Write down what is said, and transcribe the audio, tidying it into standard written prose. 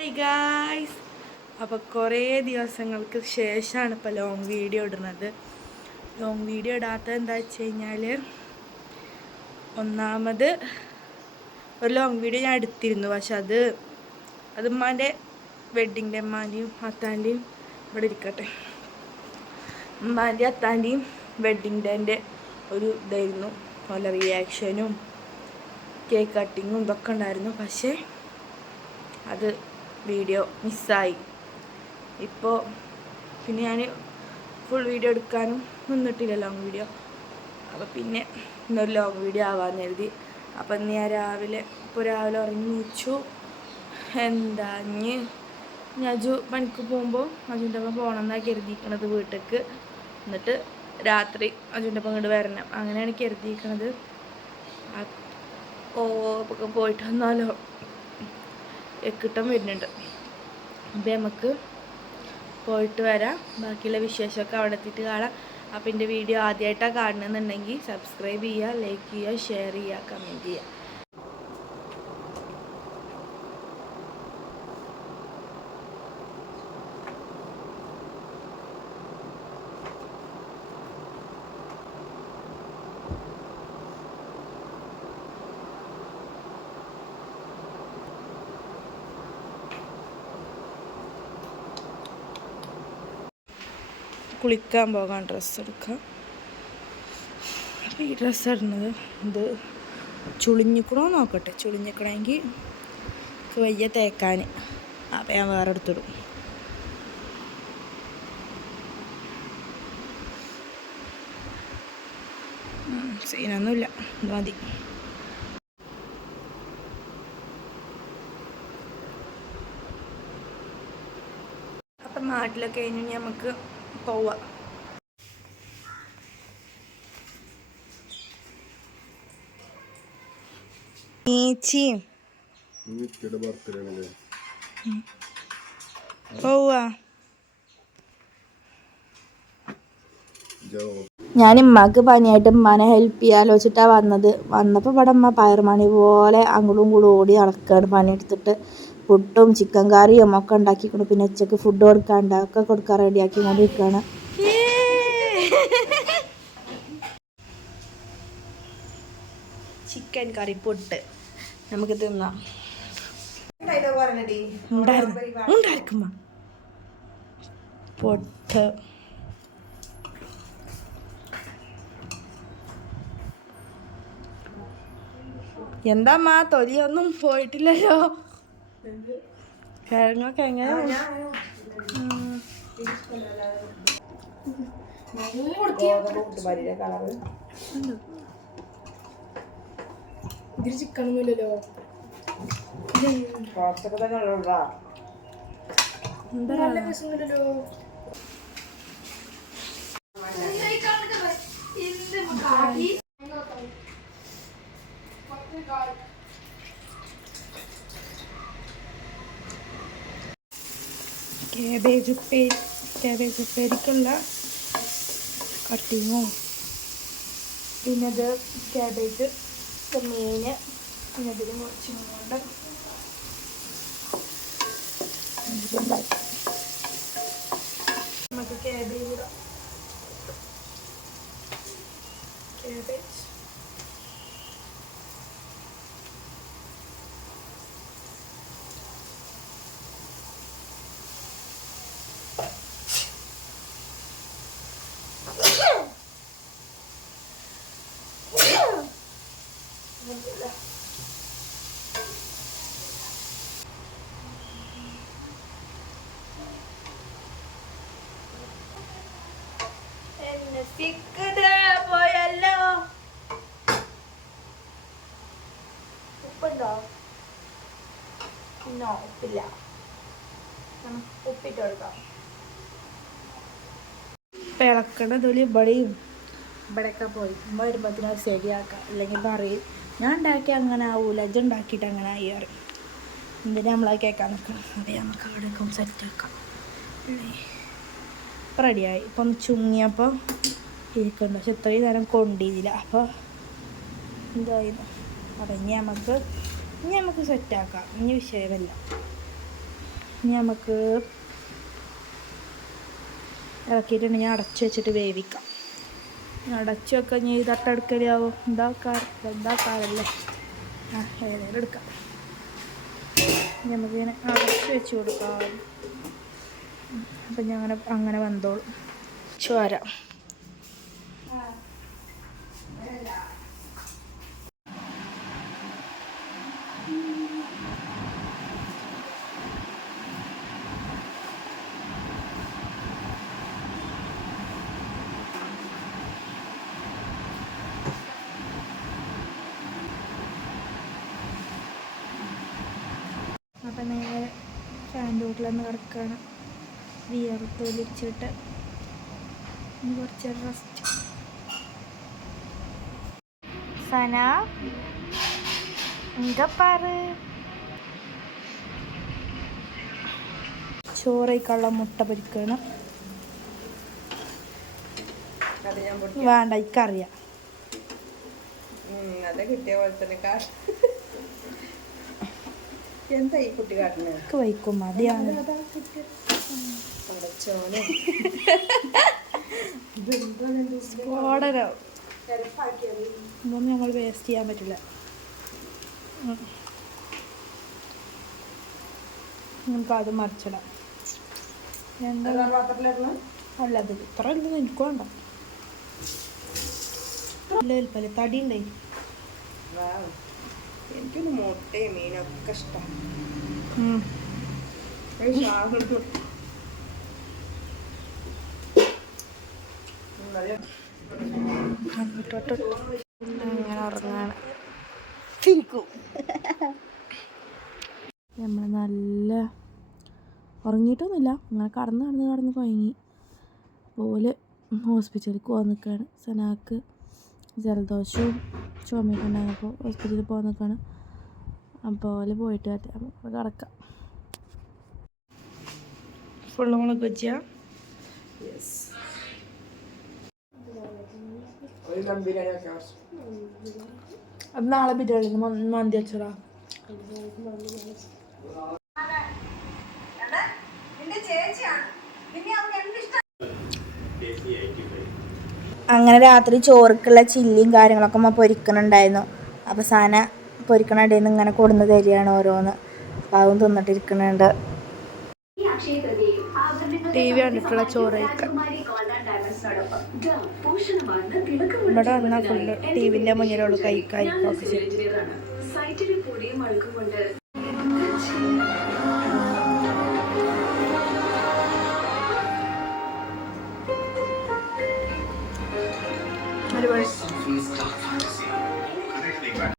Hi guys, അപ്പോൾ കുറേ ദിവസങ്ങൾക്ക് ശേഷമാണ് ഇപ്പോൾ ലോങ് വീഡിയോ ഇടുന്നത്. ലോങ് വീഡിയോ ഇടാത്തത് എന്താ വെച്ച് കഴിഞ്ഞാൽ, ഒന്നാമത് ഒരു ലോങ് വീഡിയോ ഞാൻ എടുത്തിരുന്നു. പക്ഷെ അത് ഉമ്മാൻ്റെ വെഡ്ഡിങ് ഡേ, ഉമ്മാൻ്റെയും അത്താൻ്റെയും ഇവിടെ ഇരിക്കട്ടെ, ഉമ്മാൻ്റെയും അത്താൻ്റെയും വെഡ്ഡിങ് ഡേൻ്റെ ഒരു ഇതായിരുന്നു. നല്ല റിയാക്ഷനും കേക്ക് കട്ടിങ്ങും ഇതൊക്കെ ഉണ്ടായിരുന്നു. പക്ഷേ അത് വീഡിയോ മിസ്സായി. ഇപ്പോൾ പിന്നെ ഞാൻ ഫുൾ വീഡിയോ എടുക്കാനും നിന്നിട്ടില്ല, ലോങ് വീഡിയോ. അപ്പോൾ പിന്നെ ഇന്നൊരു ലോങ് വീഡിയോ ആവാമെന്ന് കരുതി. അപ്പം ഇന്ന് ഞാൻ രാവിലെ ഉറങ്ങി നീച്ചു. എന്താ ഞാജു പണിക്ക് പോകുമ്പോൾ അജുൻ്റെ ഒപ്പം പോകണമെന്നാണ് കരുതിയിരിക്കണത് വീട്ടിലേക്ക്. എന്നിട്ട് രാത്രി അജുൻ്റെ ഒപ്പം ഇങ്ങോട്ട് വരണം, അങ്ങനെയാണ് കരുതിയിരിക്കണത്. പോയിട്ട് വന്നാലോ എക്കിട്ടം വരുന്നുണ്ട്. അപ്പോൾ നമുക്ക് പോയിട്ട് വരാം. ബാക്കിയുള്ള വിശേഷമൊക്കെ അവിടെ എത്തിയിട്ട് കാണാം. അപ്പോൾ എൻ്റെ വീഡിയോ ആദ്യമായിട്ടാണ് കാണണമെന്നുണ്ടെങ്കിൽ സബ്സ്ക്രൈബ് ചെയ്യുക, ലൈക്ക് ചെയ്യുക, ഷെയർ ചെയ്യുക, കമൻറ്റ് ചെയ്യുക. കുളിക്കാൻ പോകാൻ ഡ്രസ്സ് എടുക്കാം. അപ്പോൾ ഈ ഡ്രസ്സ് ഇടുന്നത് ഇത് ചുളിഞ്ഞിക്കണോ നോക്കട്ടെ. ചുളിഞ്ഞിക്കണമെങ്കിൽ വയ്യ തേക്കാൻ, അപ്പോൾ ഞാൻ വേറെ എടുത്തിടും. സീനൊന്നുമില്ല, ഇത് മതി. അപ്പം നാട്ടിലൊക്കെ കഴിഞ്ഞ് നമുക്ക് പോവാം. ഞാൻ ഉമ്മാക്ക് പനിയായിട്ട് ഉമ്മാനെ ഹെൽപ്പ് ചെയ്യാൻ വെച്ചിട്ടാണ് വന്നപ്പോൾ ഇവിടെ ഉമ്മ പയറുമണി പോലെ അങ്ങോട്ടും ഇങ്ങോട്ടും ഓടി നടക്കുകയാണ് പണിയെടുത്തിട്ട്. പുട്ടും ചിക്കൻ കറിയും ഒക്കെ ഉണ്ടാക്കിക്കൊണ്ട്, പിന്നെ ഉച്ചക്ക് ഫുഡ് കൊടുക്കാണ്ട് ഒക്കെ കൊടുക്കാൻ റെഡിയാക്കി കൊണ്ടിരിക്കുകയാണ്. ചിക്കൻ കറി പുട്ട് നമുക്ക് തിന്നാം. ഉണ്ടായിരിക്കുമ്പോ പൊട്ട് എന്താ തൊലിയൊന്നും പോയിട്ടില്ലല്ലോ. കിഴങ്ങൊക്കെ എങ്ങനെ ഇതിൽ ചിക്കനൊന്നുമില്ലല്ലോ. നല്ല രസമില്ലല്ലോ. ക്യാബേജ് ഉപ്പേരിക്കുള്ള കട്ടിങ്ങും, പിന്നെ ഇത് ക്യാബേജ്, മീൻ, പിന്നെ ഇതിൽ കുറച്ചും കൊണ്ട് നമുക്ക് ക്യാബേജ് ഇടാം. ക്യാബേജ് പോയല്ലോ. ഉപ്പുണ്ടോ? പിന്നെ ഉപ്പില്ല, ഉപ്പിട്ട് കൊടുക്കാം. ഇളക്കണ തൊലി ഇവിടെയൊക്കെ പോയി വരുമ്പോഴത്തേനും അത് ശരിയാക്കാം. അല്ലെങ്കിൽ പറയും ഞാൻ ഉണ്ടാക്കി അങ്ങനെ ആവൂല, ഇജ്ജ് ഉണ്ടാക്കിയിട്ട് അങ്ങനെ ആയി പറയും. എന്തിനാ നമ്മളത് കേൾക്കാൻ നിൽക്കണം. അതെ, നമുക്ക് അവിടെയൊക്കെ ഒന്ന് സെറ്റാക്കാം. ഇപ്പം റെഡിയായി. ഇപ്പം ഒന്ന് ചുങ്ങിയപ്പോൾ ഇരിക്കുന്നുണ്ട്. പക്ഷെ ഇത്രയും നേരം കൊണ്ടിയില്ല. അപ്പോൾ എന്തായിരുന്നു. അപ്പം ഇനി നമുക്ക് സെറ്റാക്കാം. ഇനി വിഷയമല്ല. ഇനി നമുക്ക് ഇറക്കിയിട്ടുണ്ടെങ്കിൽ അടച്ചു വെച്ചിട്ട് വേവിക്കാം. അടച്ചു വെക്കാൻ ഇനി തട്ടെടുക്കലാവും. എന്താക്കാറല്ലേ. ഏതായാലും എടുക്കാം. നമുക്കിങ്ങനെ അടച്ചു വെച്ച് കൊടുക്കാം. അപ്പം ഞാൻ അങ്ങനെ വന്നോളും. ചോര അപ്പം നേരെ ഫാൻ്റെ വീട്ടിലൊന്ന് കിടക്കുകയാണ്. വിയർത്തൊലിച്ചിട്ട് കുറച്ച് റെസ്റ്റ്. സന ഇങ്ങപ്പാറ് ചോറയ്ക്കുള്ള മുട്ട പൊരിക്കണം. വേണ്ട ഇക്കറിയാം. കിട്ടിയ പോലെ തന്നെ എന്താ ഈ കുട്ടി കാട്ടുന്നത്? വയ്ക്കും മതിയാണ്. സ്ഫോടനം ഇതൊന്നും നമ്മൾ വേസ്റ്റ് ചെയ്യാൻ പറ്റില്ല. നമുക്ക് അത് മറിച്ചിടാം. അല്ല അത് ഇത്ര ഉള്ളത് എനിക്ക് വേണ്ട. ഇല്ല തടി ഉണ്ടായി. എനിക്കൊന്ന് മുട്ടയും മീനൊക്കെ ഇഷ്ടം. അങ്ങനെ ഉറങ്ങാണ്. നമ്മൾ നല്ല ഉറങ്ങിയിട്ടൊന്നുമില്ല. അങ്ങനെ കടന്ന് കുഴങ്ങി. പോലെ ഹോസ്പിറ്റലിൽ പോകാൻ നിൽക്കുകയാണ്. സനാക്ക് ജലദോഷവും ചുമയൊക്കെ ഉണ്ടായിരുന്നപ്പോൾ ഹോസ്പിറ്റലിൽ പോകാൻ നിൽക്കുകയാണ്. അപ്പോൾ പോലെ പോയിട്ട് വരാം. അപ്പോൾ കിടക്കാം. ഫുള്ള് മുളക് വെച്ചാ അത് നാളെ ബിരിയാണി മന്തി വെച്ചടാ. അങ്ങനെ രാത്രി ചോറുക്കുള്ള ചില്ലിയും കാര്യങ്ങളൊക്കെ അമ്മ പൊരിക്കണുണ്ടായിരുന്നു. അപ്പോൾ സാന പൊരിക്കണടയിൽ നിന്ന് ഇങ്ങനെ കൊടുന്ന് തരികയാണ് ഓരോന്ന്. അപ്പം അതും തിന്നിട്ടിരിക്കുന്നുണ്ട്. ടി വി കണ്ടിട്ടുള്ള ചോറ് കഴിക്കാൻ ഇവിടെ വന്നാൽ ഫുള്ള് ടി വിൻ്റെ മുന്നിലുള്ള കഴിക്കൊക്കെ ശരി.